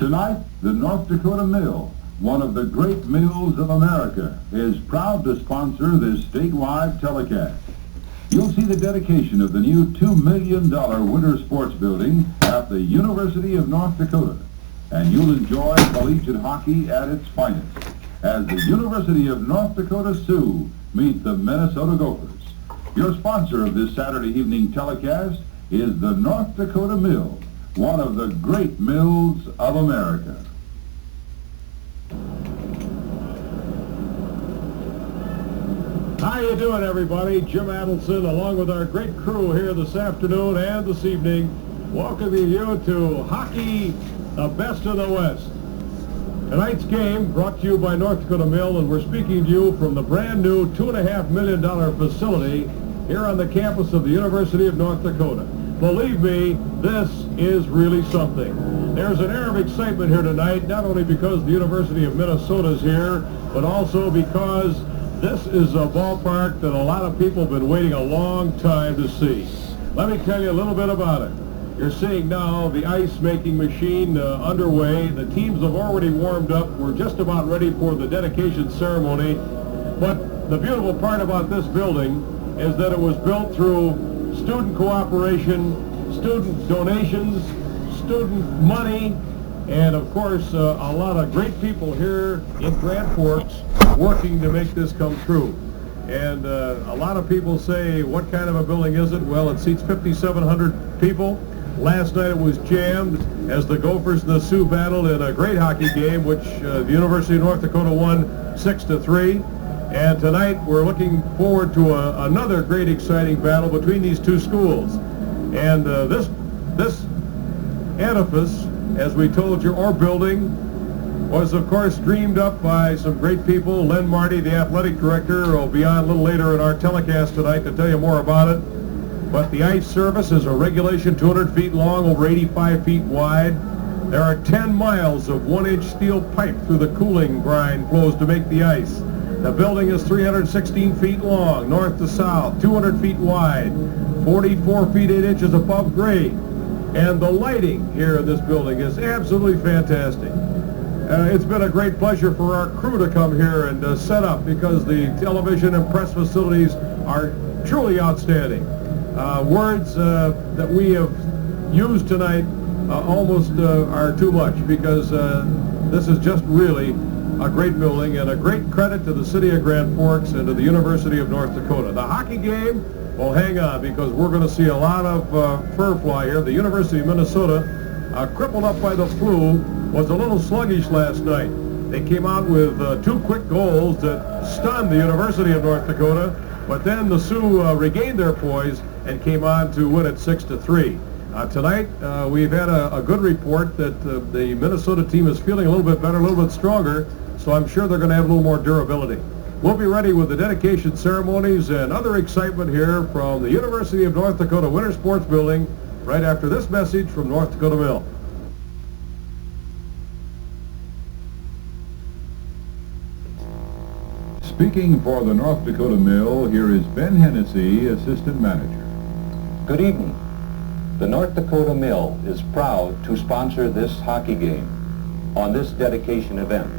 Tonight, the North Dakota Mill, one of the great mills of America, is proud to sponsor this statewide telecast. You'll see the dedication of the new $2 million winter sports building at the University of North Dakota, and you'll enjoy collegiate hockey at its finest as the University of North Dakota Sioux meet the Minnesota Gophers. Your sponsor of this Saturday evening telecast is the North Dakota Mill, one of the great mills of America. How you doing, everybody? Jim Adelson, along with our great crew here this afternoon and this evening, welcoming you to Hockey, the Best of the West. Tonight's game brought to you by North Dakota Mill, and we're speaking to you from the brand new $2.5 million facility here on the campus of the University of North Dakota. Believe me, this is really something. There's an air of excitement here tonight, not only because the University of Minnesota is here, but also because this is a ballpark that a lot of people have been waiting a long time to see. Let me tell you a little bit about it. You're seeing now the ice-making machine underway. The teams have already warmed up. We're just about ready for the dedication ceremony. But the beautiful part about this building is that it was built through student cooperation, student donations, student money, and of course a lot of great people here in Grand Forks working to make this come true. And a lot of people say, what kind of a building is it? Well, it seats 5,700 people. Last night it was jammed as the Gophers and the Sioux battled in a great hockey game, which the University of North Dakota won 6-3. And tonight we're looking forward to another great exciting battle between these two schools. And this edifice, as we told you, or building, was of course dreamed up by some great people. Len Marty, the athletic director, will be on a little later in our telecast tonight to tell you more about it. But the ice surface is a regulation 200 feet long, over 85 feet wide. There are 10 miles of 1-inch steel pipe through the cooling brine flows to make the ice. The building is 316 feet long, north to south, 200 feet wide, 44 feet 8 inches above grade. And the lighting here in this building is absolutely fantastic. It's been a great pleasure for our crew to come here and set up, because the television and press facilities are truly outstanding. Words that we have used tonight almost are too much, because this is just really a great building, and a great credit to the city of Grand Forks and to the University of North Dakota. The hockey game, well, hang on, because we're going to see a lot of fur fly here. The University of Minnesota, crippled up by the flu, was a little sluggish last night. They came out with 2 quick goals that stunned the University of North Dakota, but then the Sioux regained their poise and came on to win it 6-3. Tonight, we've had a good report that the Minnesota team is feeling a little bit better, a little bit stronger, so I'm sure they're going to have a little more durability. We'll be ready with the dedication ceremonies and other excitement here from the University of North Dakota Winter Sports Building right after this message from North Dakota Mill. Speaking for the North Dakota Mill, here is Ben Hennessy, Assistant Manager. Good evening. The North Dakota Mill is proud to sponsor this hockey game on this dedication event.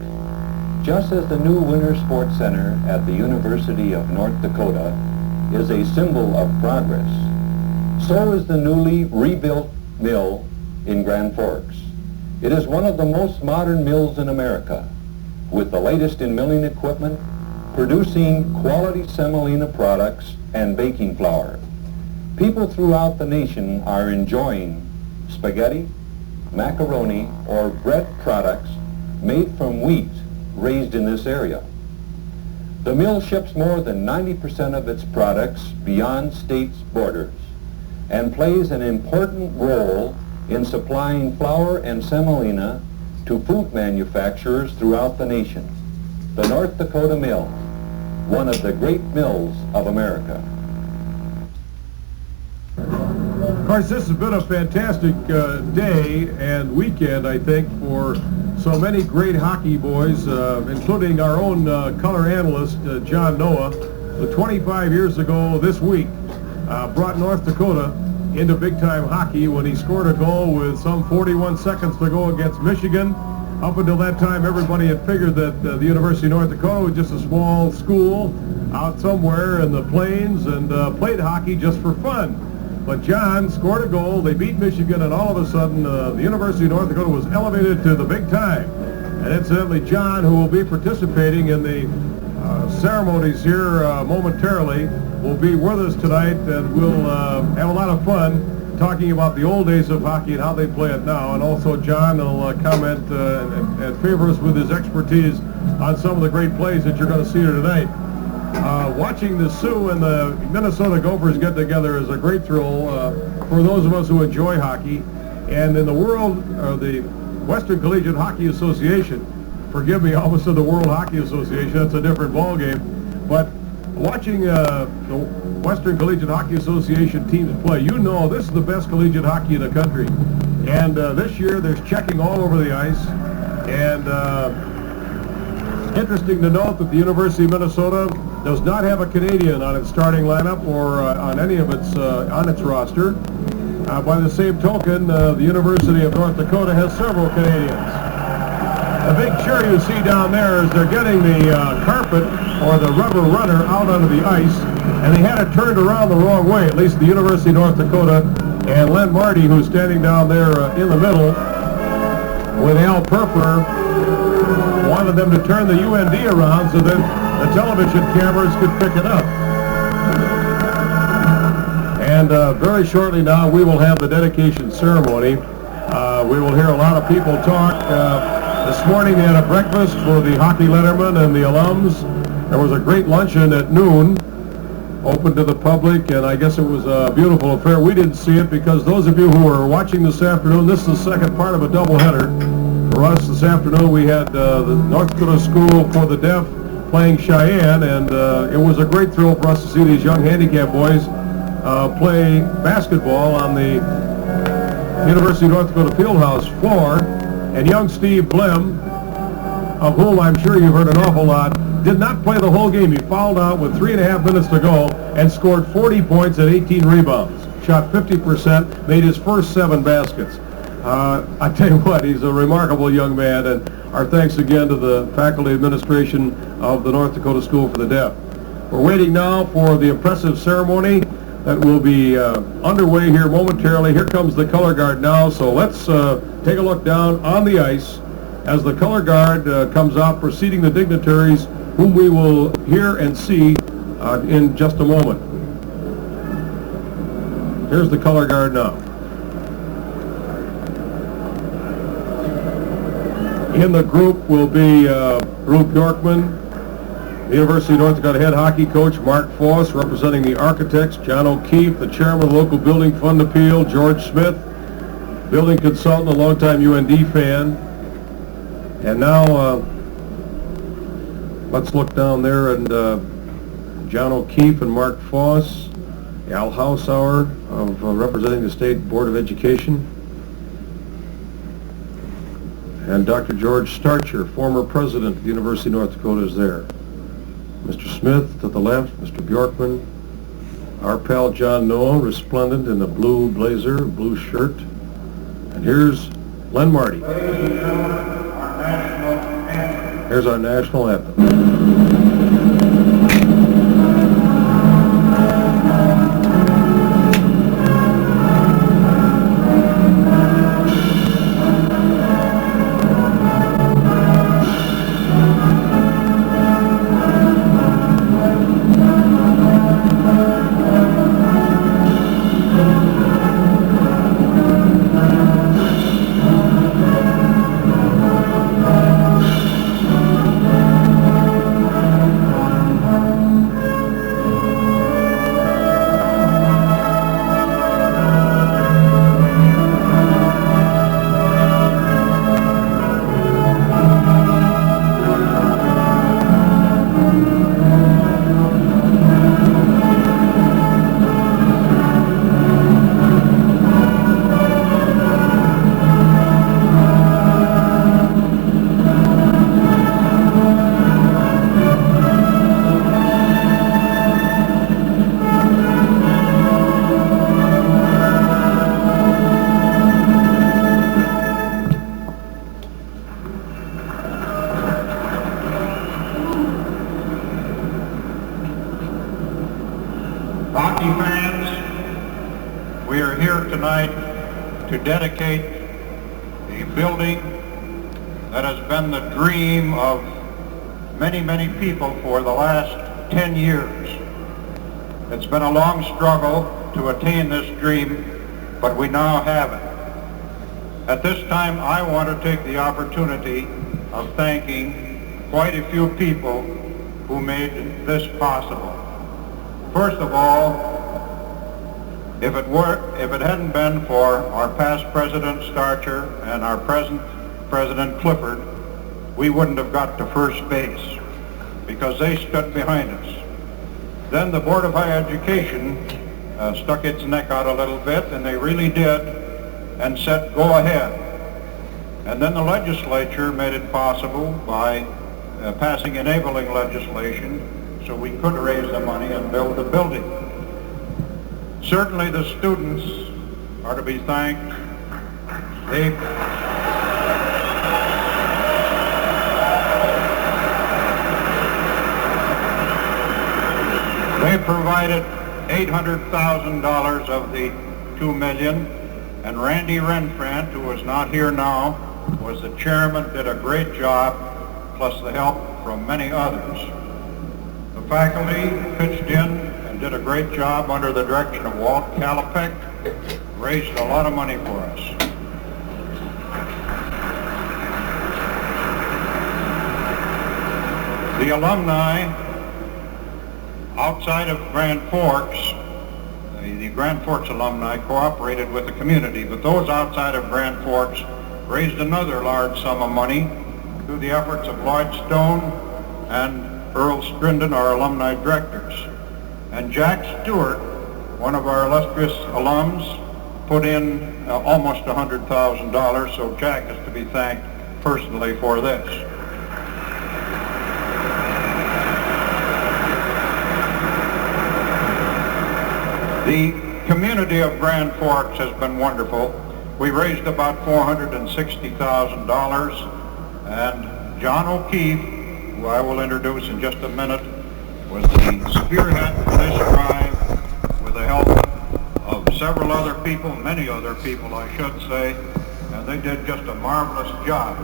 Just as the new Winter Sports Center at the University of North Dakota is a symbol of progress, so is the newly rebuilt mill in Grand Forks. It is one of the most modern mills in America, with the latest in milling equipment, producing quality semolina products and baking flour. People throughout the nation are enjoying spaghetti, macaroni, or bread products made from wheat raised in this area. The mill ships more than 90% of its products beyond state's borders and plays an important role in supplying flour and semolina to food manufacturers throughout the nation. The North Dakota Mill, one of the great mills of America. Of course, this has been a fantastic day and weekend, I think, for so many great hockey boys, including our own color analyst, John Noah, who 25 years ago this week brought North Dakota into big-time hockey when he scored a goal with some 41 seconds to go against Michigan. Up until that time, everybody had figured that the University of North Dakota was just a small school out somewhere in the plains and played hockey just for fun. But John scored a goal, they beat Michigan, and all of a sudden the University of North Dakota was elevated to the big time. And incidentally, John, who will be participating in the ceremonies here momentarily, will be with us tonight, and we'll have a lot of fun talking about the old days of hockey and how they play it now. And also John will comment and favor us with his expertise on some of the great plays that you're going to see here tonight. Watching the Sioux and the Minnesota Gophers get together is a great thrill for those of us who enjoy hockey. And in the world, the Western Collegiate Hockey Association, forgive me, I almost said the World Hockey Association, that's a different ballgame, but watching the Western Collegiate Hockey Association teams play, you know this is the best collegiate hockey in the country. And this year there's checking all over the ice, and interesting to note that the University of Minnesota does not have a Canadian on its starting lineup or on any of its on its roster. By the same token, the University of North Dakota has several Canadians. The big cheer you see down there is they're getting the carpet or the rubber runner out onto the ice, and they had it turned around the wrong way, at least the University of North Dakota. And Len Marty, who's standing down there in the middle with Al Purpur, wanted them to turn the UND around so that the television cameras could pick it up. And very shortly now we will have the dedication ceremony. We will hear a lot of people talk. This morning they had a breakfast for the hockey lettermen and the alums. There was a great luncheon at noon, open to the public, and I guess it was a beautiful affair. We didn't see it because those of you who are watching this afternoon, this is the second part of a doubleheader. For us this afternoon we had the North Dakota School for the Deaf playing Cheyenne, and it was a great thrill for us to see these young handicapped boys play basketball on the University of North Dakota Fieldhouse floor. And young Steve Blim, of whom I'm sure you've heard an awful lot, did not play the whole game. He fouled out with 3.5 minutes to go and scored 40 points and 18 rebounds. Shot 50%, made his first 7 baskets. I tell you what, he's a remarkable young man, and our thanks again to the faculty administration of the North Dakota School for the Deaf. We're waiting now for the impressive ceremony that will be underway here momentarily. Here comes the color guard now, so let's take a look down on the ice as the color guard comes out, preceding the dignitaries whom we will hear and see in just a moment. Here's the color guard now. In the group will be Ray Purpur, the University of North Dakota head hockey coach Mark Foss, representing the architects, John O'Keefe, the chairman of the local building fund appeal, George Smith, building consultant, a longtime UND fan. And now let's look down there, and John O'Keefe and Mark Foss, Al Hausauer of representing the State Board of Education, and Dr. George Starcher, former president of the University of North Dakota, is there. Mr. Smith to the left, Mr. Bjorkman, our pal John Noah, resplendent in a blue blazer, blue shirt. And here's Len Marty. Here's our national anthem. Hockey fans, we are here tonight to dedicate a building that has been the dream of many, many people for the last 10 years. It's been a long struggle to attain this dream, but we now have it. At this time, I want to take the opportunity of thanking quite a few people who made this possible. First of all, if it hadn't been for our past President Starcher and our present President Clifford, we wouldn't have got to first base because they stood behind us. Then the Board of Higher Education stuck its neck out a little bit, and they really did, and said, go ahead. And then the legislature made it possible by passing enabling legislation so we could raise the money and build the building. Certainly the students are to be thanked. They provided $800,000 of the $2 million, and Randy Renfrant, who is not here now, was the chairman, did a great job, plus the help from many others. The faculty pitched in and did a great job under the direction of Walt Kalipek, raised a lot of money for us. The alumni outside of Grand Forks, the Grand Forks alumni cooperated with the community, but those outside of Grand Forks raised another large sum of money through the efforts of Lloyd Stone and Earl Strinden, our alumni directors. And Jack Stewart, one of our illustrious alums, put in almost $100,000, so Jack is to be thanked personally for this. The community of Grand Forks has been wonderful. We raised about $460,000, and John O'Keefe, who I will introduce in just a minute, was the spearhead for this drive with the help of several other people, many other people I should say, and they did just a marvelous job.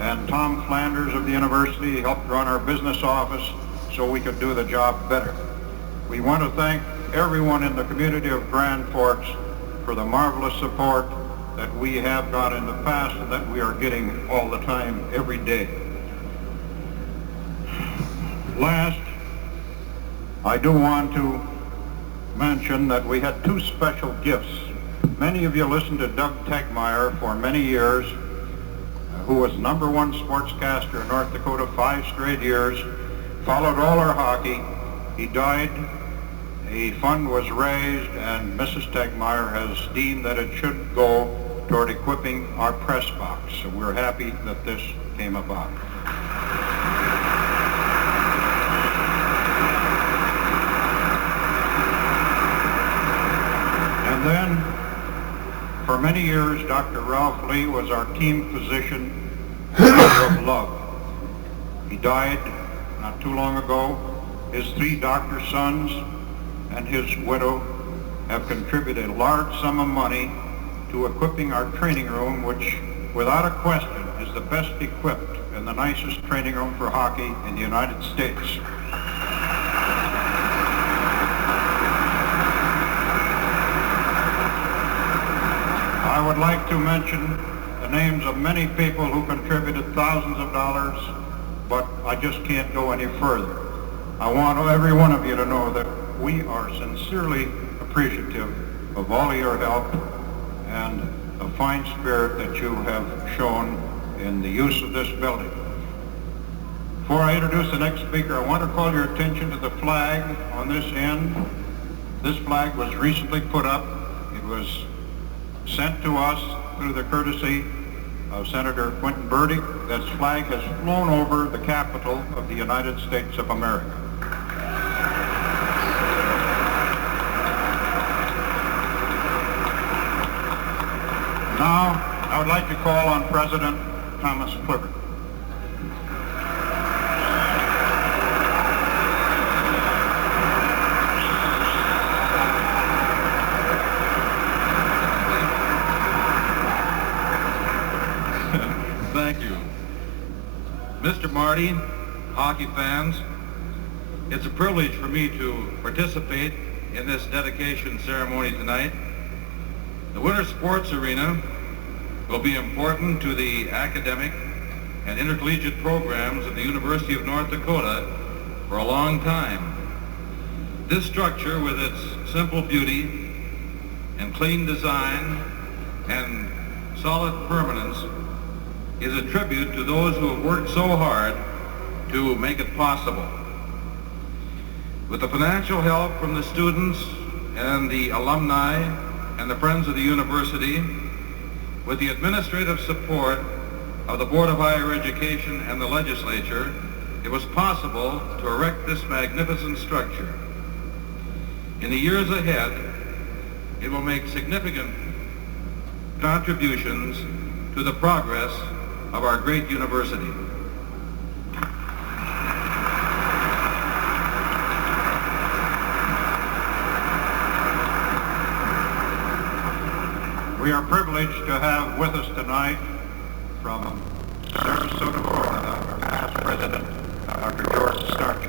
And Tom Flanders of the university helped run our business office so we could do the job better. We want to thank everyone in the community of Grand Forks for the marvelous support that we have got in the past and that we are getting all the time, every day. Last, I do want to mention that we had two special gifts. Many of you listened to Doug Tegmeyer for many years, who was #1 sportscaster in North Dakota 5 straight years, followed all our hockey. He died. A fund was raised, and Mrs. Tegmeyer has deemed that it should go toward equipping our press box. So we're happy that this came about. And then, for many years, Dr. Ralph Lee was our team physician of love. He died not too long ago. His 3 doctor sons and his widow have contributed a large sum of money to equipping our training room, which, without a question, is the best equipped and the nicest training room for hockey in the United States. I would like to mention the names of many people who contributed thousands of dollars, but I just can't go any further. I want every one of you to know that we are sincerely appreciative of all of your help and the fine spirit that you have shown in the use of this building. Before I introduce the next speaker, I want to call your attention to the flag on this end. This flag was recently put up. It was sent to us through the courtesy of Senator Quentin Burdick. This flag has flown over the Capitol of the United States of America. Now, I would like to call on President Thomas Clifford. Mr. Marty, hockey fans, it's a privilege for me to participate in this dedication ceremony tonight. The Winter Sports Arena will be important to the academic and intercollegiate programs at the University of North Dakota for a long time. This structure, with its simple beauty and clean design and solid permanence, is a tribute to those who have worked so hard to make it possible. With the financial help from the students and the alumni and the friends of the university, with the administrative support of the Board of Higher Education and the legislature, it was possible to erect this magnificent structure. In the years ahead, it will make significant contributions to the progress of our great university. We are privileged to have with us tonight from Sarasota, Florida, our past president, Dr. Joseph Terrence.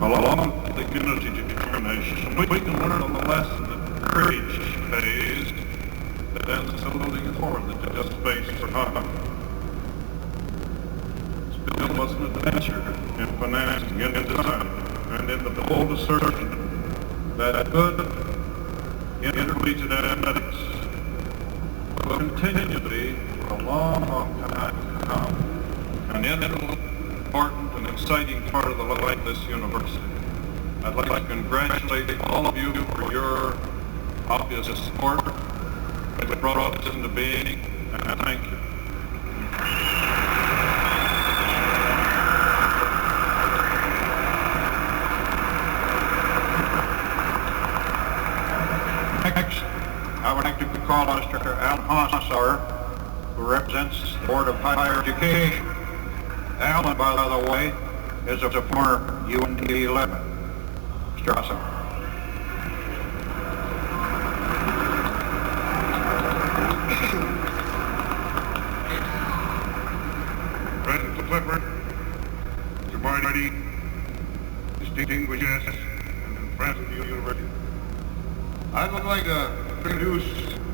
along with the unity determination, we can learn a lesson that courage pays, that ends up moving forward, that just space for hope. It was an adventure in financing, in design, and in the bold assertion that good intermediate athletics will continue to be for a long, long time to come an important and exciting part of the life of this university. I'd like to congratulate all of you for your obvious support that brought us into being, and thank you. Next, I would like to call Mr. Alan Hossauer, who represents the Board of Higher Education. Alan, by the way, is a former UND letterman. Mr. Hossauer. President Clifford, Mr. Barney, distinguished guests, and friends of the university. I'd like to introduce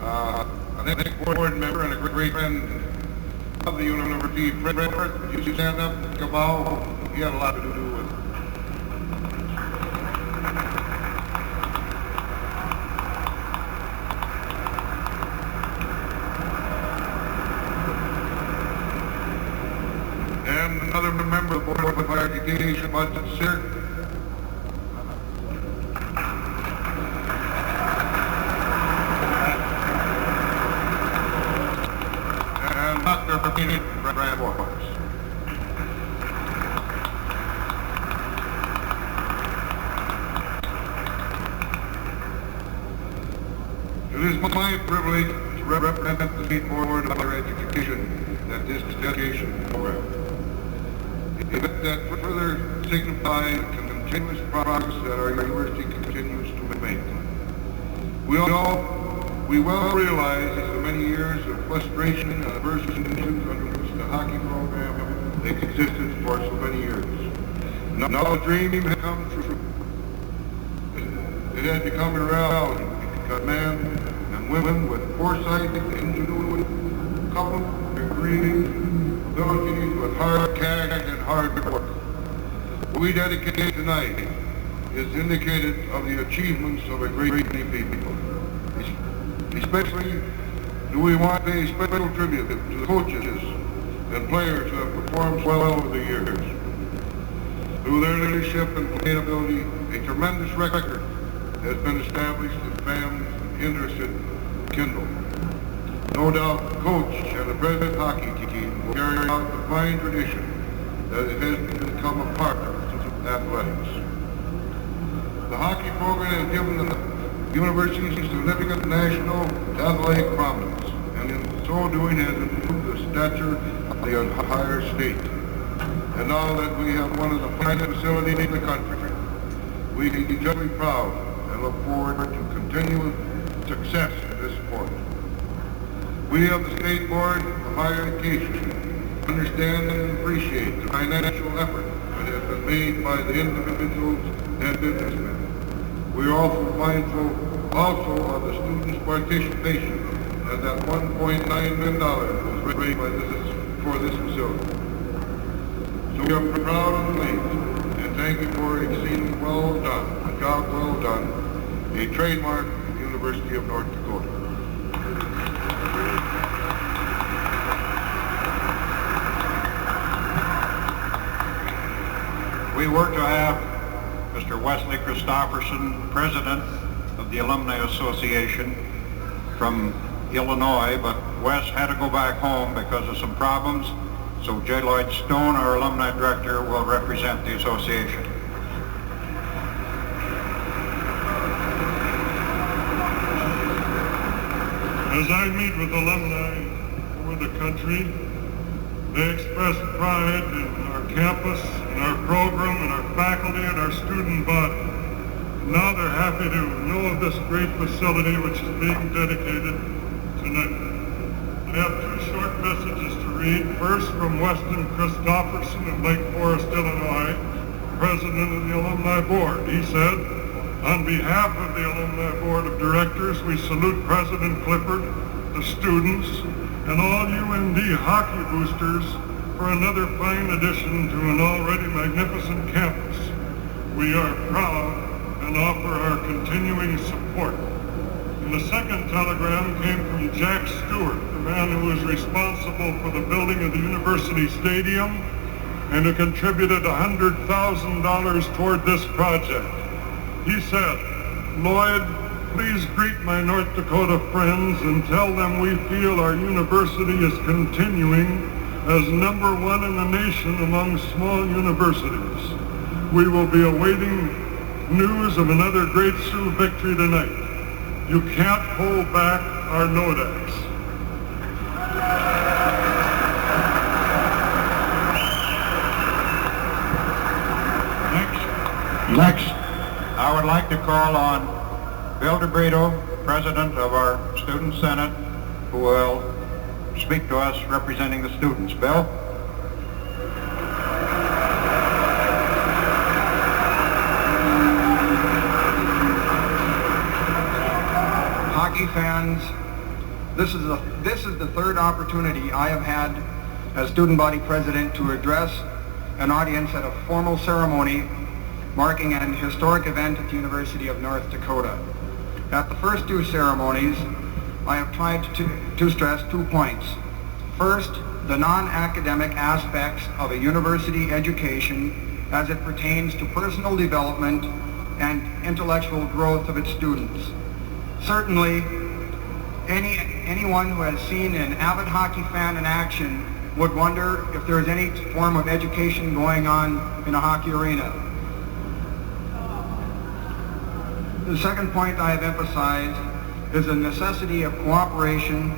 an ex-board member and a great friend of the university, Fred Redford. Would you stand up, take a bow? He had a lot to do with it. And another member of the Board of Higher Education, Bud Sir. It is my privilege to represent the State Board of Higher Education at this dedication program. Event that further signifies the continuous progress that our university continues to make. We well realize the many years of frustration and adversity under which the hockey program existed for so many years. Now the dream has come true. It has become a reality because men and women with foresight and ingenuity, coupled their dreams, abilities with hard cash and hard work. What we dedicate tonight is indicative of the achievements of a great many people. Especially do we want to pay special tribute to the coaches and players who have performed well over the years. Through their leadership and playing ability, a tremendous record has been established and fans interested kindled. No doubt the coach and the present hockey team will carry out the fine tradition that it has become a part of athletics. The hockey program has given the university significant national athletic prominence, and in so doing has improved the stature of the entire state. And now that we have one of the finest facilities in the country, we can be justly proud and look forward to continued success in this sport. We of the State Board of Higher Education understand and appreciate the financial effort that has been made by the individuals and businessmen. We are also mindful of the students' participation, as that $1.9 million was raised for this facility. So we are proud and pleased, and thank you for exceeding well done, a job well done, a trademark of the University of North Dakota. We were to have Mr. Wesley Christopherson, President of the Alumni Association from Illinois, but Wes had to go back home because of some problems, so J. Lloyd Stone, our Alumni Director, will represent the association. As I meet with alumni over the country, they express pride in our campus, in our program, in our faculty, and our student body. Now they're happy to know of this great facility which is being dedicated tonight. I have two short messages to read. First, from Weston Christopherson of Lake Forest, Illinois. president of the Alumni Board. He said, "On behalf of the Alumni Board of Directors, we salute President Clifford, the students, and all UND hockey boosters for another fine addition to an already magnificent campus. We are proud and offer our continuing support." And the second telegram came from Jack Stewart, the man who was responsible for the building of the University Stadium and who contributed $100,000 toward this project. He said, "Lloyd, please greet my North Dakota friends and tell them we feel our university is continuing as #1 in the nation among small universities. We will be awaiting news of another great Sioux victory tonight. You can't hold back our Nodax." Next, I would like to call on Bill DeBrito, President of our Student Senate, who will speak to us representing the students. Bill? Hockey fans, this is the third opportunity I have had as student body president to address an audience at a formal ceremony marking an historic event at the University of North Dakota. At the first two ceremonies, I have tried to stress 2 points. First, the non-academic aspects of a university education as it pertains to personal development and intellectual growth of its students. Certainly, anyone who has seen an avid hockey fan in action would wonder if there is any form of education going on in a hockey arena. The second point I have emphasized is the necessity of cooperation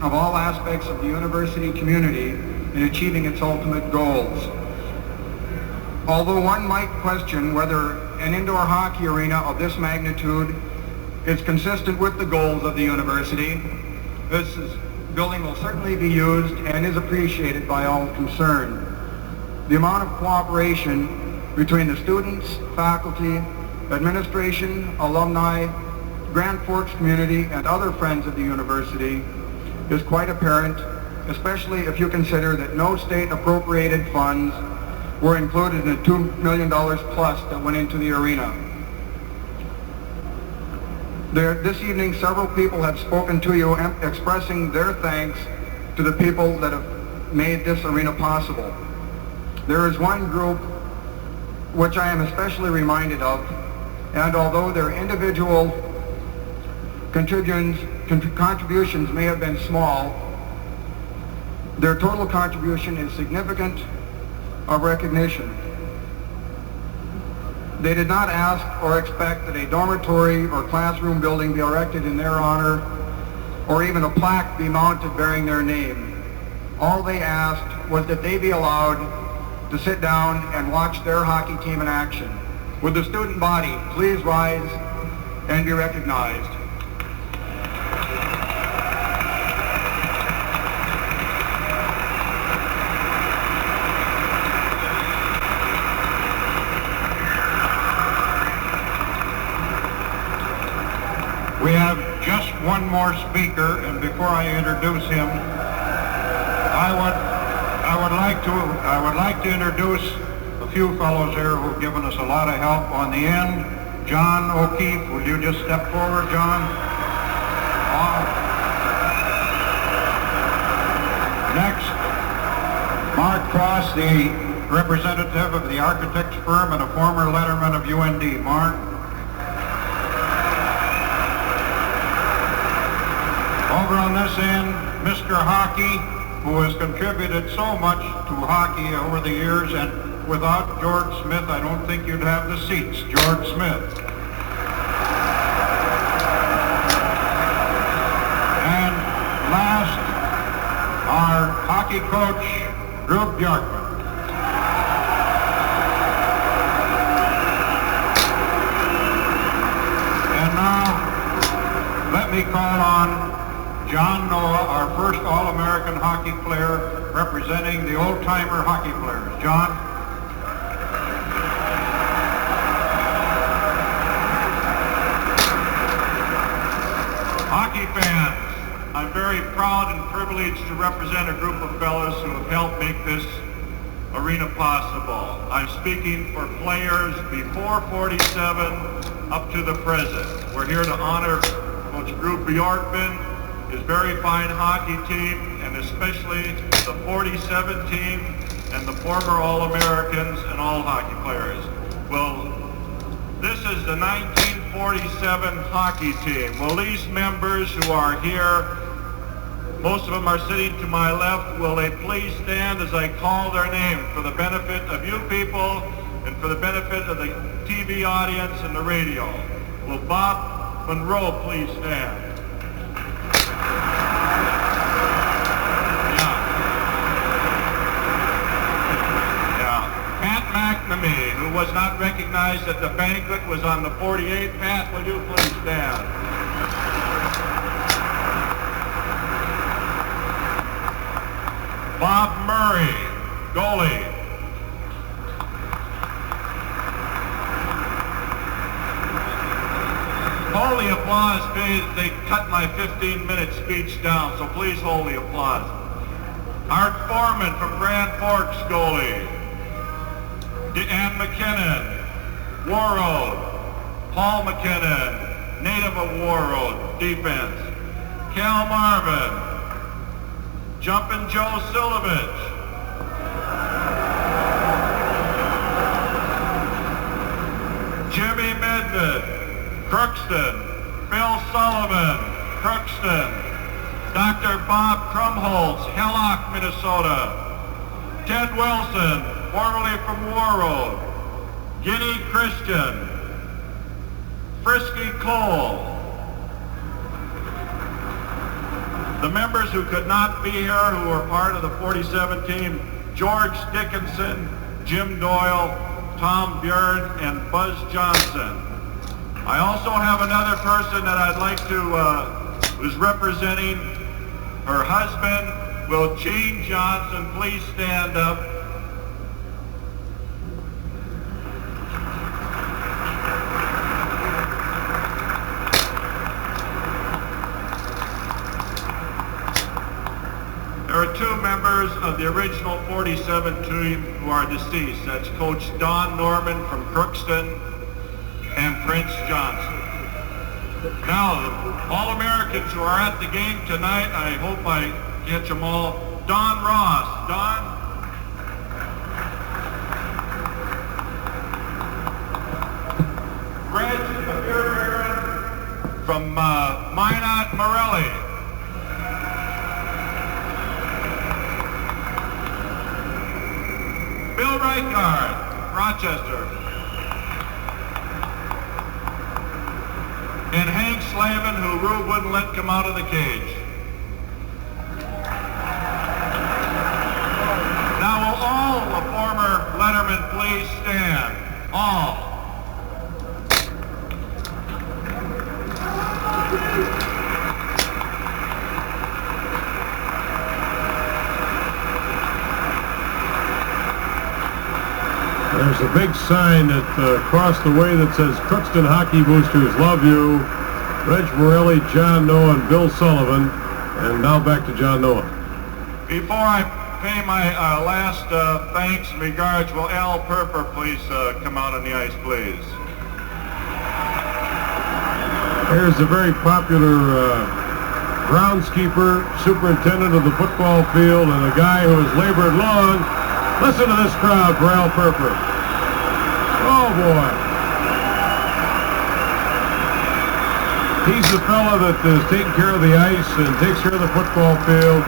of all aspects of the university community in achieving its ultimate goals. Although one might question whether an indoor hockey arena of this magnitude is consistent with the goals of the university, this building will certainly be used and is appreciated by all concerned. The amount of cooperation between the students, faculty, administration, alumni, Grand Forks community, and other friends of the university is quite apparent, especially if you consider that no state appropriated funds were included in the $2 million plus that went into the arena. This evening, several people have spoken to you expressing their thanks to the people that have made this arena possible. There is one group which I am especially reminded of, and although their individual contributions may have been small, their total contribution is significant of recognition. They did not ask or expect that a dormitory or classroom building be erected in their honor, or even a plaque be mounted bearing their name. All they asked was that they be allowed to sit down and watch their hockey team in action. Would the student body please rise and be recognized? We have just one more speaker, and before I introduce him, I would like to introduce a few fellows here who've given us a lot of help on the end. John O'Keefe, will you just step forward, John? Next, Mark Cross, the representative of the architect's firm and a former letterman of UND. Mark. Over on this end, Mr. Hockey, who has contributed so much to hockey over the years, and without George Smith, I don't think you'd have the seats. George Smith. And last, our hockey coach, Drew Bjarkman. And now, let me call on John Noah, our first All-American hockey player, representing the old-timer hockey players. John? I'm very proud and privileged to represent a group of fellows who have helped make this arena possible. I'm speaking for players before 47 up to the present. We're here to honor Coach Drew Bjorkman, his very fine hockey team, and especially the 47 team and the former All-Americans and all hockey players. Well, this is the 1947 hockey team. Will these members who are here, most of them are sitting to my left, will they please stand as I call their name for the benefit of you people and for the benefit of the TV audience and the radio. Will Bob Monroe please stand? McNamee, who was not recognized at the banquet, was on the 48. Pat, will you please stand? Bob Murray, goalie. Hold the applause, please. They cut my 15-minute speech down, so please hold the applause. Art Foreman from Grand Forks, goalie. Ann McKinnon, Warroad. Paul McKinnon, native of Warroad, defense. Cal Marvin, Jumpin' Joe Silovich. Jimmy Medved, Crookston. Bill Sullivan, Crookston. Dr. Bob Krumholtz, Hellock, Minnesota. Ted Wilson, formerly from Warroad. Guinea Christian. Frisky Cole. The members who could not be here, who were part of the 47 team, George Dickinson, Jim Doyle, Tom Bjorn, and Buzz Johnson. I also have another person that I'd like to, who's representing her husband. Will Gene Johnson please stand up? There are two members of the original 47 team who are deceased. That's Coach Don Norman from Crookston and Prince Johnson. Now, all Americans who are at the game tonight, I hope I catch them all. Don Ross. Don? Reg, the beer baron from Minot, Morelli. Bill Reichard, Rochester. And Hank Slavin, who Rube wouldn't let come out of the cage. Now will all the former lettermen please stand? All. There's a big sign across the way that says Crookston Hockey Boosters love you. Reg Morelli, John Noah, and Bill Sullivan. And now back to John Noah. Before I pay my last thanks and regards, will Al Purpur please come out on the ice, please? Here's a very popular groundskeeper, superintendent of the football field, and a guy who has labored long. Listen to this crowd for Al Purpur. Oh, boy. He's the fellow that is taking care of the ice and takes care of the football field.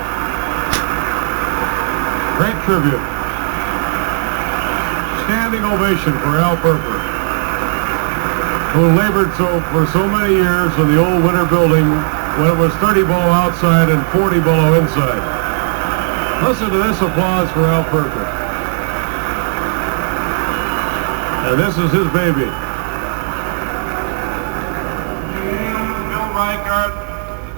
Great tribute. Standing ovation for Al Purpur, who labored for so many years in the old winter building when it was 30 below outside and 40 below inside. Listen to this applause for Al Purpur. And this is his baby. Bill Reichard,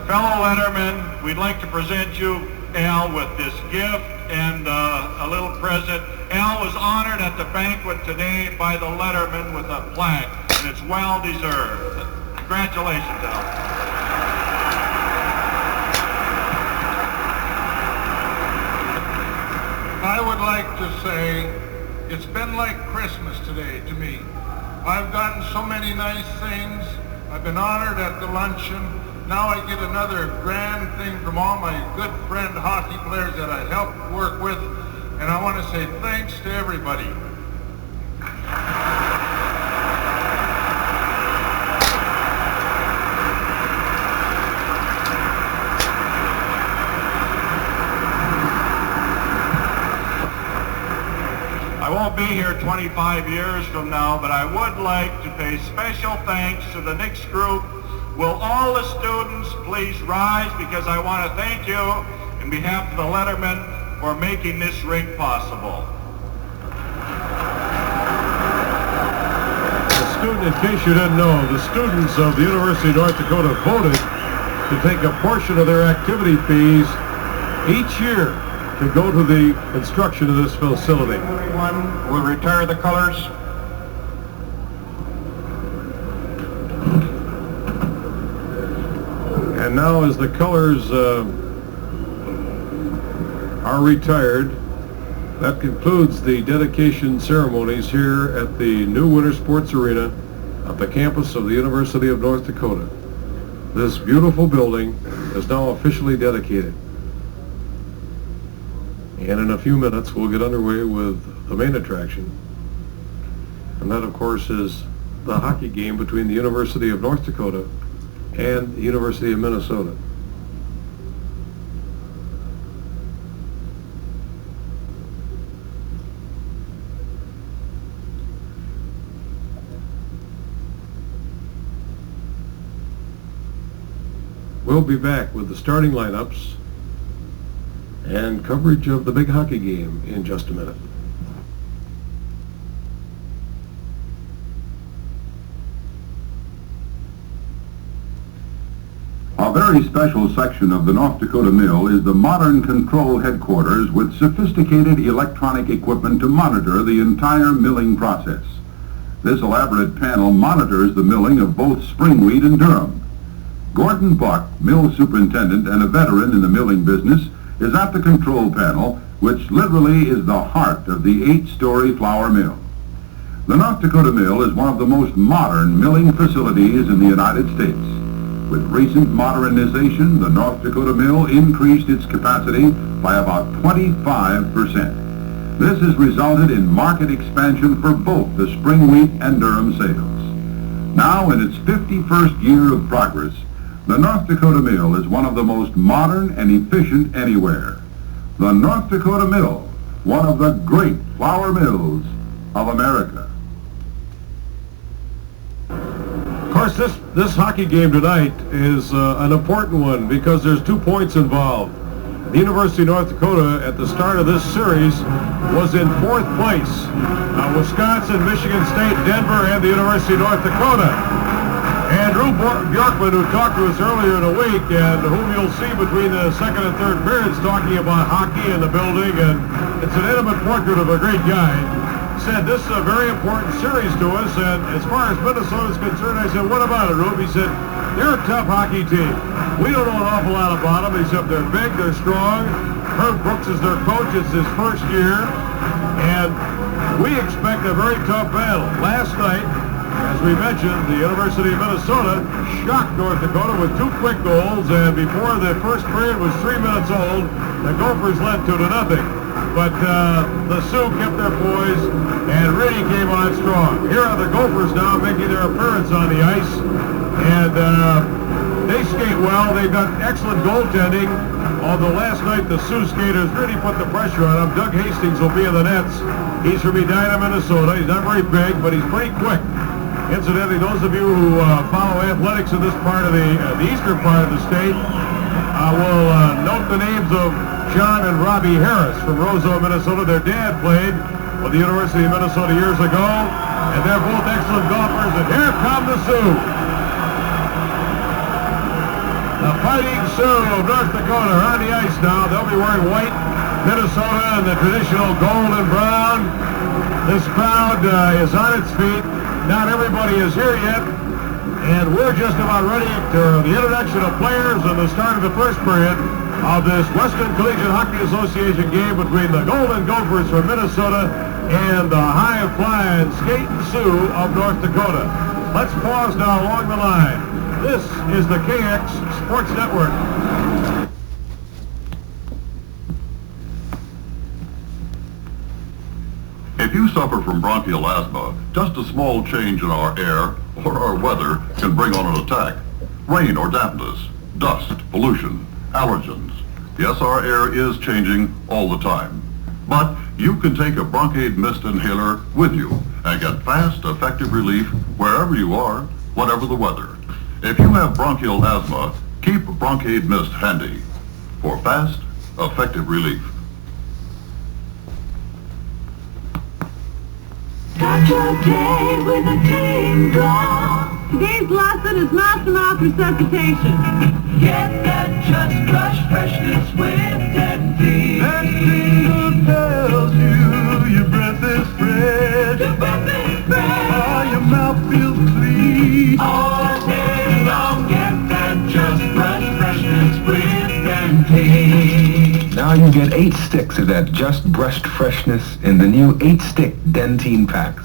fellow lettermen, we'd like to present you, Al, with this gift and a little present. Al was honored at the banquet today by the lettermen with a plaque, and it's well deserved. Congratulations, Al. I would like to say it's been like Christmas today to me. I've gotten so many nice things. I've been honored at the luncheon. Now I get another grand thing from all my good friend hockey players that I helped work with. And I want to say thanks to everybody. I won't be here 25 years from now, but I would like to pay special thanks to the Knicks group. Will all the students please rise, because I want to thank you on behalf of the letterman for making this rink possible. In case you didn't know, the students of the University of North Dakota voted to take a portion of their activity fees each year to go to the construction of this facility. Everyone will retire the colors. And now, as the colors are retired, that concludes the dedication ceremonies here at the new Winter Sports Arena at the campus of the University of North Dakota. This beautiful building is now officially dedicated. And in a few minutes, we'll get underway with the main attraction. And that, of course, is the hockey game between the University of North Dakota and the University of Minnesota. We'll be back with the starting lineups and coverage of the big hockey game in just a minute. A very special section of the North Dakota Mill is the modern control headquarters with sophisticated electronic equipment to monitor the entire milling process. This elaborate panel monitors the milling of both spring wheat and durum. Gordon Buck, mill superintendent and a veteran in the milling business, is at the control panel, which literally is the heart of the 8-story flour mill. The North Dakota Mill is one of the most modern milling facilities in the United States. With recent modernization, the North Dakota Mill increased its capacity by about 25%. This has resulted in market expansion for both the spring wheat and durum sales. Now, in its 51st year of progress, the North Dakota Mill is one of the most modern and efficient anywhere. The North Dakota Mill, one of the great flour mills of America. Of course, this hockey game tonight is an important one because there's 2 points involved. The University of North Dakota, at the start of this series, was in 4th place. Wisconsin, Michigan State, Denver, and the University of North Dakota. And Drew Bjorkman, who talked to us earlier in the week, and whom you'll see between the second and third periods talking about hockey in the building, and it's an intimate portrait of a great guy, said this is a very important series to us, and as far as Minnesota is concerned, I said, what about it, Rube? He said, they're a tough hockey team. We don't know an awful lot about them, except they're big, they're strong. Herb Brooks is their coach. It's his first year, and we expect a very tough battle. Last night, as we mentioned, the University of Minnesota shocked North Dakota with 2 quick goals, and before the first period was 3 minutes old, the Gophers led 2-0. But the Sioux kept their poise and really came on strong. Here are the Gophers now making their appearance on the ice, and they skate well. They've got excellent goaltending, although last night the Sioux skaters really put the pressure on them. Doug Hastings will be in the nets. He's from Edina, Minnesota. He's not very big, but he's pretty quick. Incidentally, those of you who follow athletics in this part of the eastern part of the state will note the names of John and Robbie Harris from Roseau, Minnesota. Their dad played with the University of Minnesota years ago, and they're both excellent golfers. And here come the Sioux. The Fighting Sioux of North Dakota are on the ice now. They'll be wearing white, Minnesota, and the traditional gold and brown. This crowd is on its feet. Not everybody is here yet, and we're just about ready to the introduction of players and the start of the first period. of this Western Collegiate Hockey Association game between the Golden Gophers from Minnesota and the high-flying skating Sioux of North Dakota. Let's pause now along the line. This is the KX Sports Network. If you suffer from bronchial asthma, just a small change in our air or our weather can bring on an attack. Rain or dampness, dust, pollution, allergens. Yes, our air is changing all the time. But you can take a Bronchade Mist inhaler with you and get fast, effective relief wherever you are, whatever the weather. If you have bronchial asthma, keep Bronchade Mist handy for fast, effective relief. Start your day with a Tame Glow. Today's lesson is mouth-to-mouth resuscitation. Get that just brush freshness with Dentine. That tingle tells you your breath is fresh. Your breath is fresh. Oh, your mouth feels clean. All day long, get that just brush freshness with Dentine. Now you get 8 sticks of that just brushed freshness in the new 8-stick Dentine packs.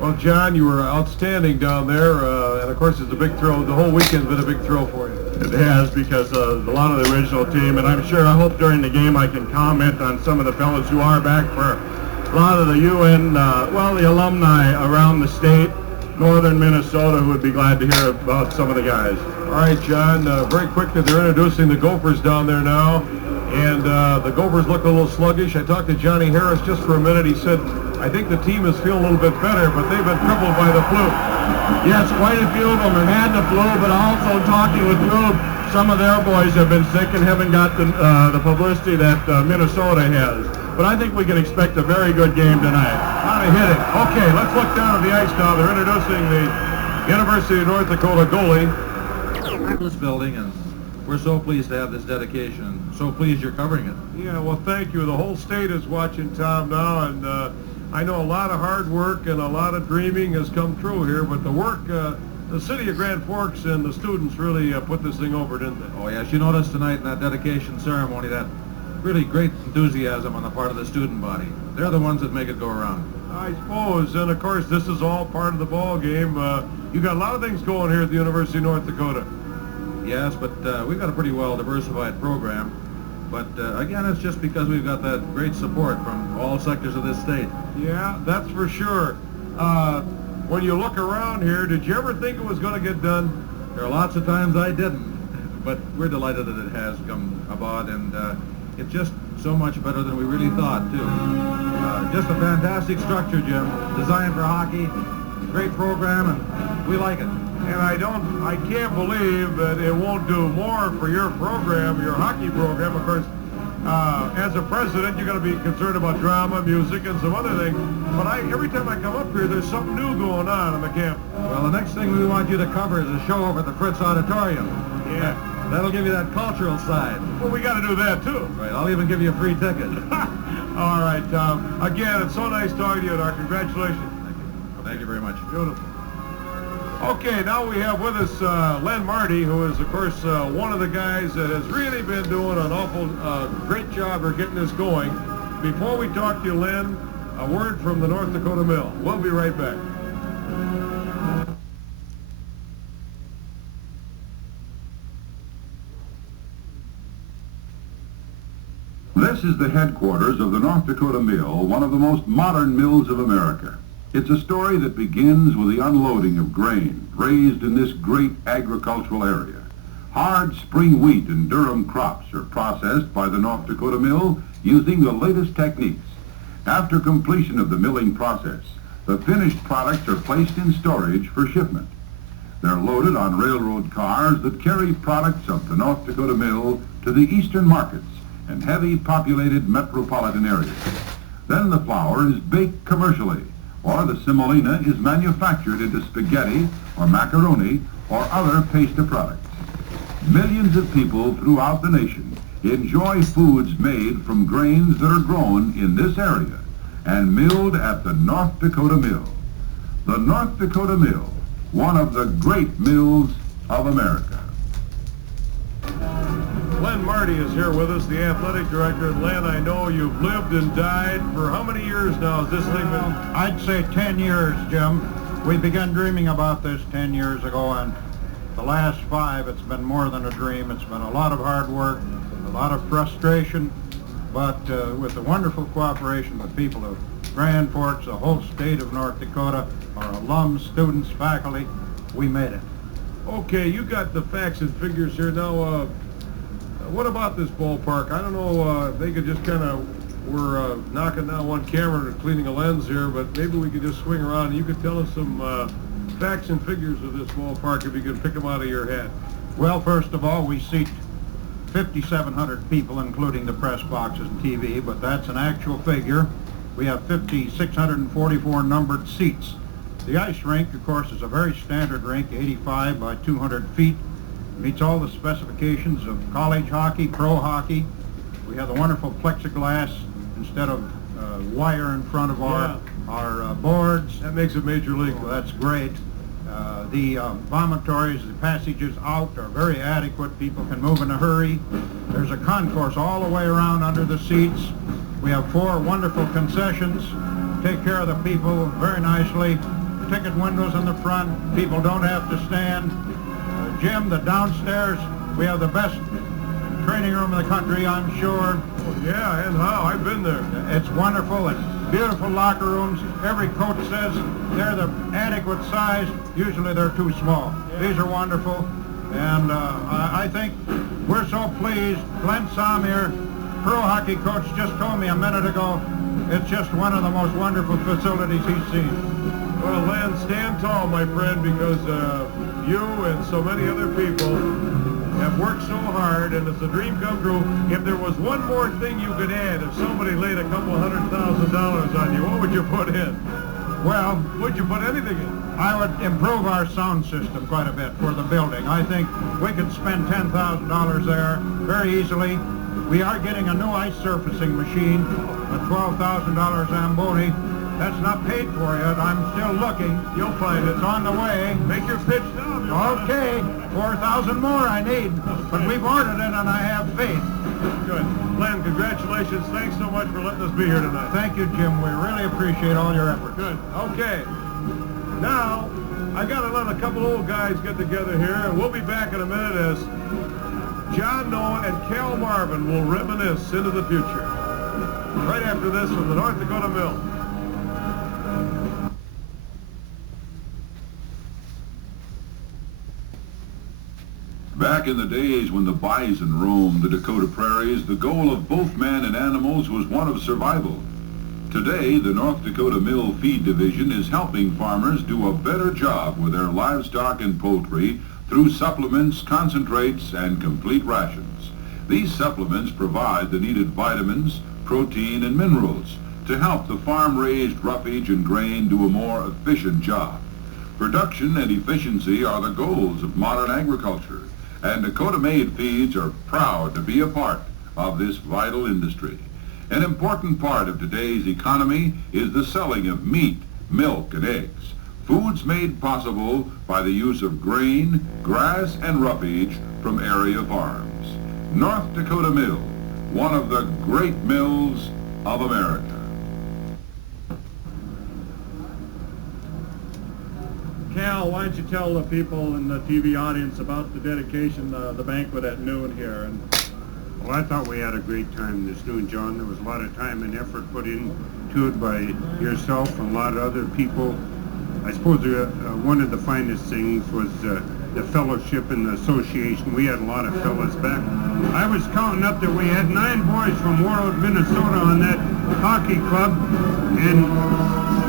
Well, John, you were outstanding down there, and of course it's a big thrill. The whole weekend's been a big thrill for you. It has, because a lot of the original team, and I'm sure, I hope during the game I can comment on some of the fellows who are back for a lot of the UND, the alumni around the state, northern Minnesota, who would be glad to hear about some of the guys. All right, John, very quickly, they're introducing the Gophers down there now, and the Gophers look a little sluggish. I talked to Johnny Harris just for a minute. He said, I think the team is feeling a little bit better, but they've been crippled by the flu. Yes, quite a few of them have had the flu, but also talking with Rube, some of their boys have been sick and haven't got the publicity that Minnesota has. But I think we can expect a very good game tonight. How to hit it. Okay, let's look down at the ice now. They're introducing the University of North Dakota goalie. This building, and we're so pleased to have this dedication. So pleased you're covering it. Yeah, well, thank you. The whole state is watching Tom now, and I know a lot of hard work and a lot of dreaming has come true here, but the work, the city of Grand Forks and the students really put this thing over, didn't they? Oh, yes, you noticed tonight in that dedication ceremony that really great enthusiasm on the part of the student body. They're the ones that make it go around. I suppose, and of course, this is all part of the ball game. You got a lot of things going here at the University of North Dakota. Yes, but we've got a pretty well diversified program. But again, it's just because we've got that great support from all sectors of this state. Yeah, that's for sure. When you look around here, did you ever think it was going to get done? There are lots of times I didn't, but we're delighted that it has come about, and it's just so much better than we really thought, too. Just a fantastic structure, Jim. Designed for hockey, great program, and we like it. And I can't believe that it won't do more for your program, your hockey program. Of course, as a president, you're going to be concerned about drama, music, and some other things. But every time I come up here, there's something new going on in the camp. Well, the next thing we want you to cover is a show over at the Fritz Auditorium. Yeah. That'll give you that cultural side. Well, we got to do that, too. Right, I'll even give you a free ticket. All right, Tom. Again, it's so nice talking to you, and our congratulations. Thank you. Thank you very much. Beautiful. Okay, now we have with us Len Marty, who is, of course, one of the guys that has really been doing an awful great job of getting this going. Before we talk to you, Len, a word from the North Dakota Mill. We'll be right back. This is the headquarters of the North Dakota Mill, one of the most modern mills of America. It's a story that begins with the unloading of grain raised in this great agricultural area. Hard spring wheat and durum crops are processed by the North Dakota Mill using the latest techniques. After completion of the milling process, the finished products are placed in storage for shipment. They're loaded on railroad cars that carry products of the North Dakota Mill to the eastern markets and heavy populated metropolitan areas. Then the flour is baked commercially, or the semolina is manufactured into spaghetti or macaroni or other pasta products. Millions of people throughout the nation enjoy foods made from grains that are grown in this area and milled at the North Dakota Mill. the North Dakota Mill, one of the great mills of America. Len Marty is here with us, the athletic director. And Len, I know you've lived and died for how many years now has this thing been? I'd say 10 years, Jim. We began dreaming about this 10 years ago, and the last 5, it's been more than a dream. It's been a lot of hard work, a lot of frustration, but with the wonderful cooperation of the people of Grand Forks, the whole state of North Dakota, our alums, students, faculty, we made it. Okay, you got the facts and figures here now. What about this ballpark? I don't know if they could just kind of, we're knocking down one camera and cleaning a lens here, but maybe we could just swing around and you could tell us some facts and figures of this ballpark if you could pick them out of your head. Well, first of all, we seat 5,700 people, including the press boxes and TV, but that's an actual figure. We have 5,644 numbered seats. The ice rink, of course, is a very standard rink, 85 by 200 feet. Meets all the specifications of college hockey, pro hockey. We have the wonderful plexiglass instead of wire in front of our boards. That makes it major league. Well, that's great. The vomitories, the passages out are very adequate. People can move in a hurry. There's a concourse all the way around under the seats. We have 4 wonderful concessions. Take care of the people very nicely. Ticket windows in the front. People don't have to stand. Jim, the downstairs, we have the best training room in the country, I'm sure. Oh, yeah, and how? I've been there. It's wonderful, and beautiful locker rooms. Every coach says they're the adequate size. Usually they're too small. Yeah. These are wonderful, and I think we're so pleased. Glenn Sommer, pro hockey coach, just told me a minute ago, it's just one of the most wonderful facilities he's seen. Well, Len, stand tall, my friend, because you and so many other people have worked so hard, and it's a dream come true. If there was one more thing you could add, if somebody laid a couple $100,000 on you, what would you put in? Well, would you put anything in? I would improve our sound system quite a bit for the building. I think we could spend $10,000 there very easily. We are getting a new ice surfacing machine, a $12,000 Zamboni. That's not paid for yet. I'm still looking. You'll find it's on the way. Make your pitch now. Okay, 4,000 more I need, but we've ordered it and I have faith. Good. Len, congratulations. Thanks so much for letting us be here tonight. Thank you, Jim. We really appreciate all your efforts. Good. Okay. Now, I got to let a couple old guys get together here, and we'll be back in a minute as John Noah and Cal Marvin will reminisce into the future. Right after this from the North Dakota Mill. Back in the days when the bison roamed the Dakota prairies, the goal of both man and animals was one of survival. Today, the North Dakota Mill Feed Division is helping farmers do a better job with their livestock and poultry through supplements, concentrates, and complete rations. These supplements provide the needed vitamins, protein, and minerals to help the farm-raised roughage and grain do a more efficient job. Production and efficiency are the goals of modern agriculture, and Dakota-made feeds are proud to be a part of this vital industry. An important part of today's economy is the selling of meat, milk, and eggs, foods made possible by the use of grain, grass, and roughage from area farms. North Dakota Mill, one of the great mills of America. Cal, why don't you tell the people in the TV audience about the dedication, the banquet at noon here? And well, I thought we had a great time this noon, John. There was a lot of time and effort put into it by yourself and a lot of other people. I suppose one of the finest things was the fellowship and the association. We had a lot of fellas back. I was counting up that we had 9 boys from Warroad, Minnesota on that hockey club. And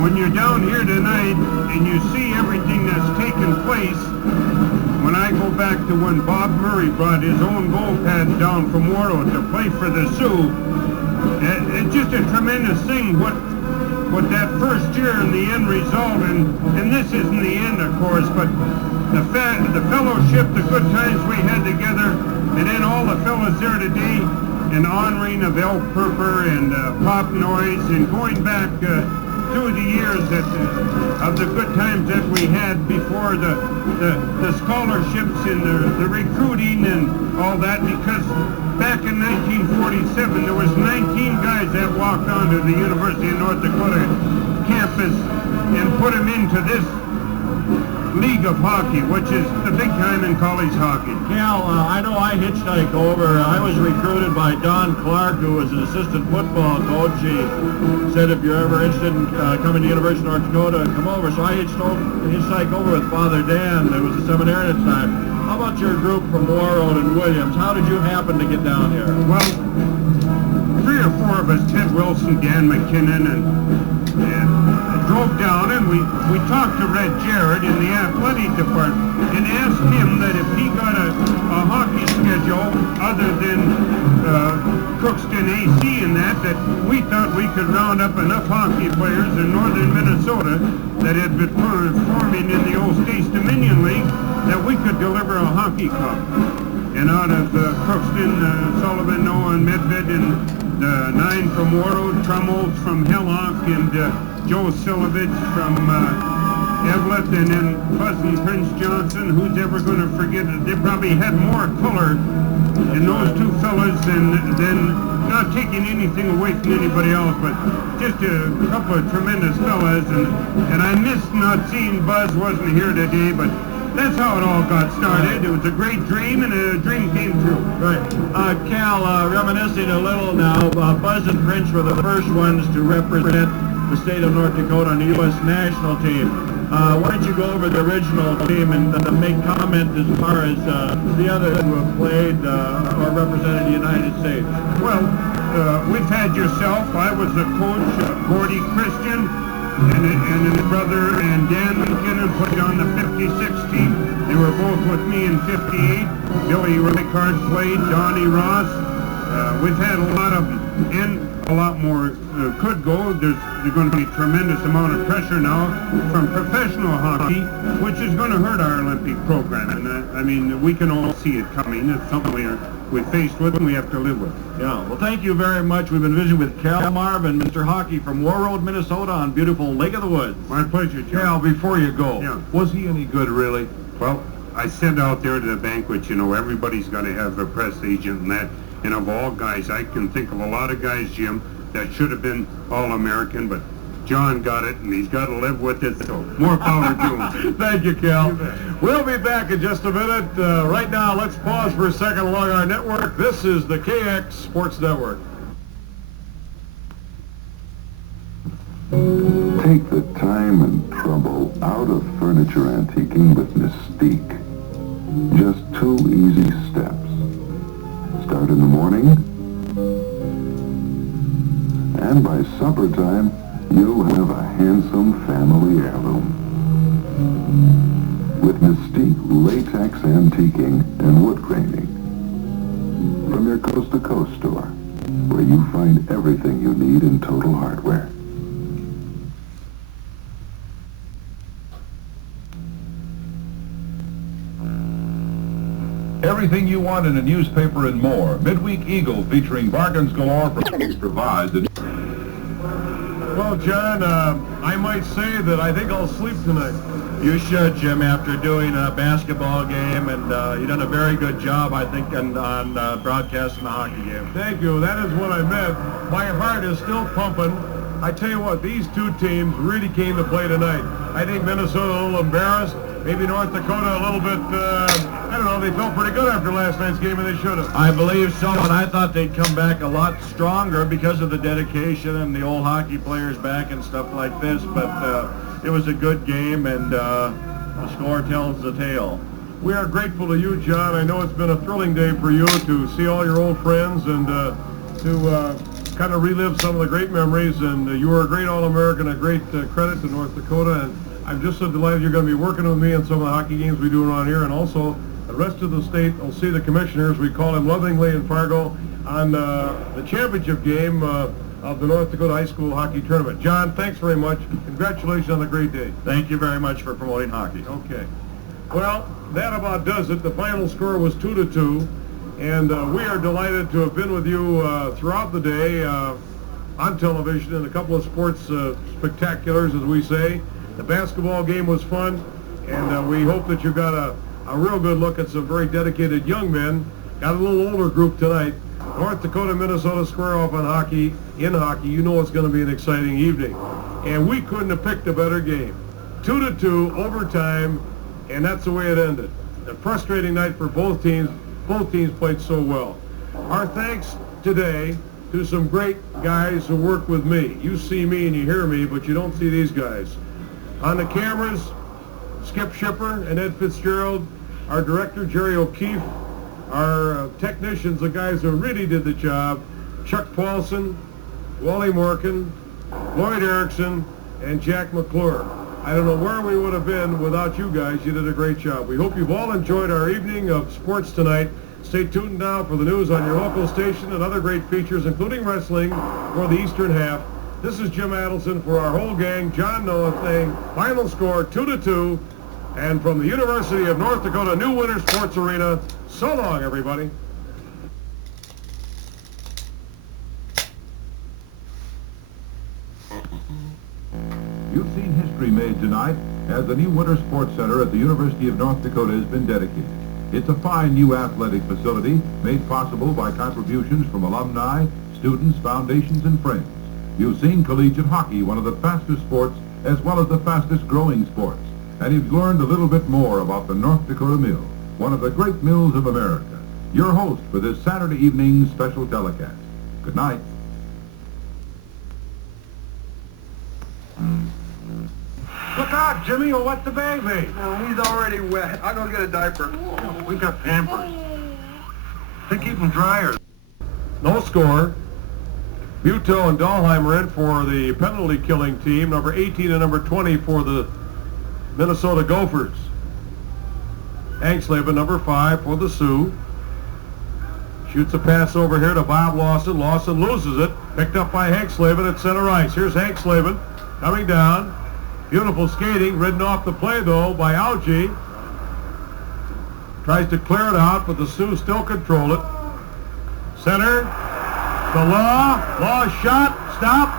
when you're down here tonight and you see everything that's taken place, when I go back to when Bob Murray brought his own goal pad down from Warroad to play for the Sioux, it's just a tremendous thing what that first year and the end result, and this isn't the end, of course, but the fellowship, the good times we had together, and then all the fellas there today, and honoring of Ray Purpur and Pop Noise, and going back through the years that of the good times that we had before the scholarships and the recruiting and all that, because back in 1947 there was 19 guys that walked onto the University of North Dakota campus and put them into this league of hockey, which is the big time in college hockey. Cal, I know I hitchhiked over. I was recruited by Don Clark, who was an assistant football coach. He said if you're ever interested in coming to University of North Dakota, come over. So I hitchhiked over with Father Dan, who was a seminarian at the time. How about your group from Warroad and Williams? How did you happen to get down here? Well, 3 or 4 of us, Ted Wilson, Dan McKinnon, and drove down, and we talked to Red Jarrett in the athletic department and asked him that if he got a hockey schedule other than Crookston AC and that we thought we could round up enough hockey players in northern Minnesota that had been forming in the old States Dominion League that we could deliver a hockey cup. And out of Crookston, Sullivan, Noah, and Medved, and 9 from Warroad, Trummels from Hillock, and Joe Silovich from Eveleth, and then Buzz and Prince Johnson. Who's ever going to forget it? They probably had more color in those 2 fellas than not taking anything away from anybody else, but just a couple of tremendous fellas. And I missed not seeing Buzz wasn't here today, but that's how it all got started. It was a great dream, and a dream came true. Right. Cal, reminiscing a little now, Buzz and Prince were the first ones to represent the state of North Dakota on the U.S. national team. Why don't you go over the original team and make comment as far as the others who have played or represented the United States? Well, we've had yourself. I was the coach, Gordy Christian, and his brother and Dan McKinnon put on the 56 team. They were both with me in 58. Billy Rickard played, Donnie Ross. We've had a lot of, and a lot more could go. There's going to be a tremendous amount of pressure now from professional hockey, which is going to hurt our Olympic program. And I mean, we can all see it coming. It's something we're faced with and we have to live with. Yeah, well, thank you very much. We've been visiting with Cal Marvin, Mr. Hockey from Warroad, Minnesota, on beautiful Lake of the Woods. My pleasure, Joe. Cal, before you go, was he any good, really? Well, I said out there to the banquet, you know, everybody's got to have a press agent and that. And of all guys, I can think of a lot of guys, Jim, that should have been All-American, but John got it, and he's got to live with it, so more power to him. Thank you, Cal. We'll be back in just a minute. Right now, let's pause for a second along our network. This is the KX Sports Network. Take the time and trouble out of furniture antiquing with Mystique. Just 2 easy steps. Start in the morning, and by supper time, you'll have a handsome family heirloom. With Mystique latex antiquing and wood graining. From your coast-to-coast store, where you find everything you need in total hardware. Everything you want in a newspaper and more. Midweek Eagle featuring bargains galore provides the... Well, John, I might say that I think I'll sleep tonight. You should, Jim, after doing a basketball game, and you've done a very good job, I think, on broadcasting the hockey game. Thank you. That is what I meant. My heart is still pumping. I tell you what, these 2 teams really came to play tonight. I think Minnesota a little embarrassed. Maybe North Dakota a little bit, I don't know, they felt pretty good after last night's game, and they should have. I believe so, and I thought they'd come back a lot stronger because of the dedication and the old hockey players back and stuff like this, but it was a good game, and the score tells the tale. We are grateful to you, John. I know it's been a thrilling day for you to see all your old friends and to kind of relive some of the great memories, and you were a great All-American, a great credit to North Dakota, and I'm just so delighted you're going to be working with me on some of the hockey games we do around here, and also the rest of the state will see the commissioners, we call them lovingly in Fargo, on the championship game of the North Dakota High School Hockey Tournament. John, thanks very much. Congratulations on a great day. Thank you very much for promoting hockey. Okay. Well, that about does it. The final score was 2-2, and we are delighted to have been with you throughout the day. on television and a couple of sports spectaculars, as we say. The basketball game was fun, and we hope that you got a real good look at some very dedicated young men. Got a little older group tonight. North Dakota, Minnesota square off on hockey. In hockey, you know it's going to be an exciting evening. And we couldn't have picked a better game. 2-2, overtime, and that's the way it ended. A frustrating night for both teams. Both teams played so well. Our thanks today to some great guys who work with me. You see me and you hear me, but you don't see these guys. On the cameras, Skip Shipper and Ed Fitzgerald, our director, Jerry O'Keefe, our technicians, the guys who really did the job, Chuck Paulson, Wally Morgan, Lloyd Erickson, and Jack McClure. I don't know where we would have been without you guys. You did a great job. We hope you've all enjoyed our evening of sports tonight. Stay tuned now for the news on your local station and other great features, including wrestling, for the Eastern half. This is Jim Adelson for our whole gang, John Noah thing. Final score 2-2. And from the University of North Dakota New Winter Sports Arena, so long, everybody. You've seen history made tonight as the new Winter Sports Center at the University of North Dakota has been dedicated. It's a fine new athletic facility made possible by contributions from alumni, students, foundations, and friends. You've seen collegiate hockey, one of the fastest sports as well as the fastest growing sports. And you've learned a little bit more about the North Dakota Mill, one of the great mills of America. Your host for this Saturday evening special telecast. Good night. Look out, Jimmy, you'll wet the baby. No, he's already wet. I'll go get a diaper. We got Pampers. They keep them drier. No score. Buteau and Dahlheimer in for the penalty killing team, number 18 and number 20 for the Minnesota Gophers. Engelstad, number 5 for the Sioux. Shoots a pass over here to Bob Lawson. Lawson loses it. Picked up by Engelstad at center ice. Here's Engelstad coming down. Beautiful skating. Ridden off the play, though, by Algie. Tries to clear it out, but the Sioux still control it. Center. The Law shot. Stop.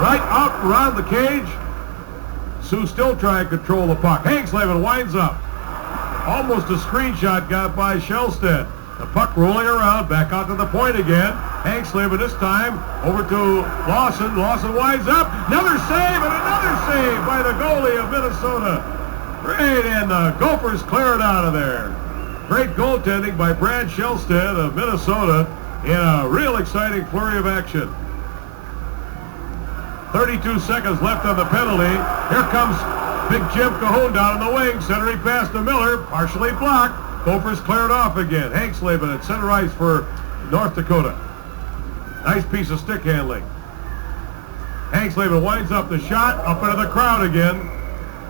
Right out around the cage. Sioux still trying to control the puck. Engelstad winds up. Almost a screenshot got by Shellstead. The puck rolling around, back out to the point again. Engelstad this time over to Lawson. Lawson winds up. Another save and another save by the goalie of Minnesota. Great, and the Gophers clear it out of there. Great goaltending by Brad Shellstead of Minnesota in a real exciting flurry of action. 32 seconds left on the penalty. Here comes Big Jim Cahoon down in the wing. Centering pass to Miller, partially blocked. Gophers cleared off again. Engelstad at center ice for North Dakota. Nice piece of stick handling. Engelstad winds up the shot, up into the crowd again,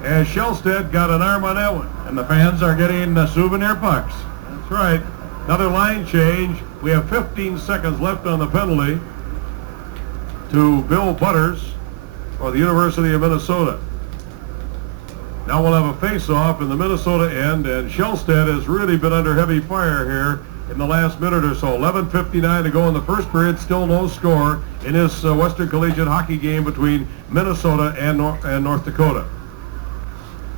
as Shellstead got an arm on that one. And the fans are getting the souvenir pucks. That's right. Another line change. We have 15 seconds left on the penalty to Bill Butters for the University of Minnesota. Now we'll have a face-off in the Minnesota end, and Shellstead has really been under heavy fire here in the last minute or so. 11:59 to go in the first period, still no score in this Western Collegiate hockey game between Minnesota and North Dakota.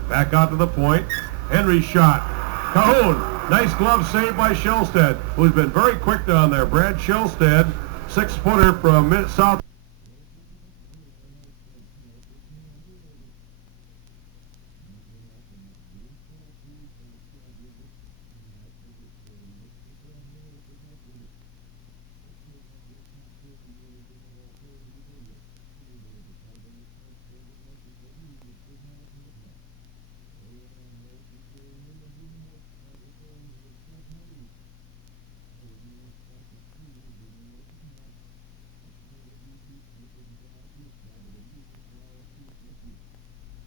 Back out to the point. Henry's shot. Cahoon, nice glove save by Shellstead, who's been very quick down there. Brad Shellstead, 6-footer from South.